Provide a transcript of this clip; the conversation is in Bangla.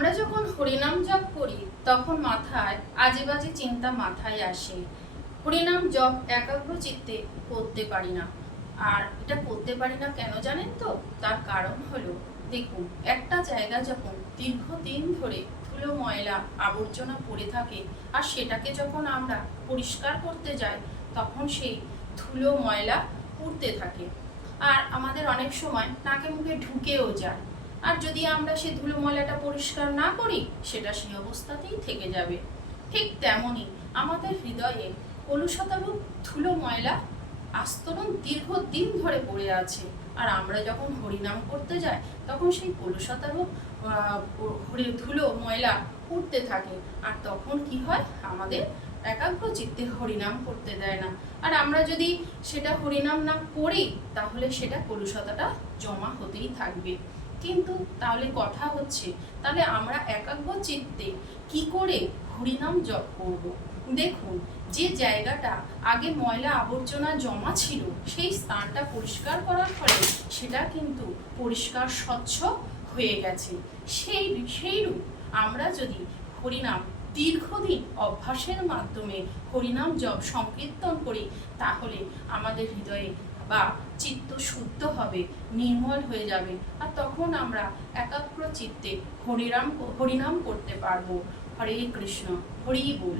আমরা যখন হরিনাম জপ করি তখন মাথায় আজে বাজে চিন্তা মাথায় আসে। হরিনাম জপ একাগ্র চিত্তে করতে পারি না। আর এটা করতে পারি না কেন জানেন তো? তার কারণ হলো, দেখুন, একটা জায়গা যখন দীর্ঘদিন ধরে ধুলো ময়লা আবর্জনা পড়ে থাকে আর সেটাকে যখন আমরা পরিষ্কার করতে যাই তখন সেই ধুলো ময়লা উঠতে থাকে আর আমাদের অনেক সময় নাকে মুখে ঢুকেও যায়। আর যদি আমরা সেই ধুলো ময়লাটা পরিষ্কার না করি সেটা সেই অবস্থাতেই থেকে যাবে। ঠিক তেমনই আমাদের হৃদয়ে কলুষতারূপ ধুলো ময়লা আস্তরণ দীর্ঘদিন ধরে পড়ে আছে। আর আমরা যখন হরিনাম করতে যাই তখন সেই কলুষতারূপ ধুলো ময়লা উঠতে থাকে। আর তখন কি হয়, আমাদের একাগ্র চিত্তে হরিনাম করতে দেয় না। আর আমরা যদি সেটা হরিনাম না করি তাহলে সেটা কলুষতাটা জমা হতেই থাকবে। কিন্তু তাহলে কথা হচ্ছে, তাহলে আমরা একাগ্র চিত্তে কি করে হরিনাম জপ করব? দেখুন, যে জায়গাটা আগে ময়লা আবর্জনা জমা ছিল সেই স্থানটা পরিষ্কার করার ফলে সেটা কিন্তু পরিষ্কার স্বচ্ছ হয়ে গেছে। সেইরূপ আমরা যদি হরিনাম দীর্ঘদিন অভ্যাসের মাধ্যমে হরিনাম জপ সংকীর্তন করি তাহলে আমাদের হৃদয়ে বা চিত্ত শুদ্ধ হবে, নির্মল হয়ে যাবে। আর তখন আমরা একাগ্র চিত্তে হরিনাম করতে পারবো। হরে কৃষ্ণ, হরি বল।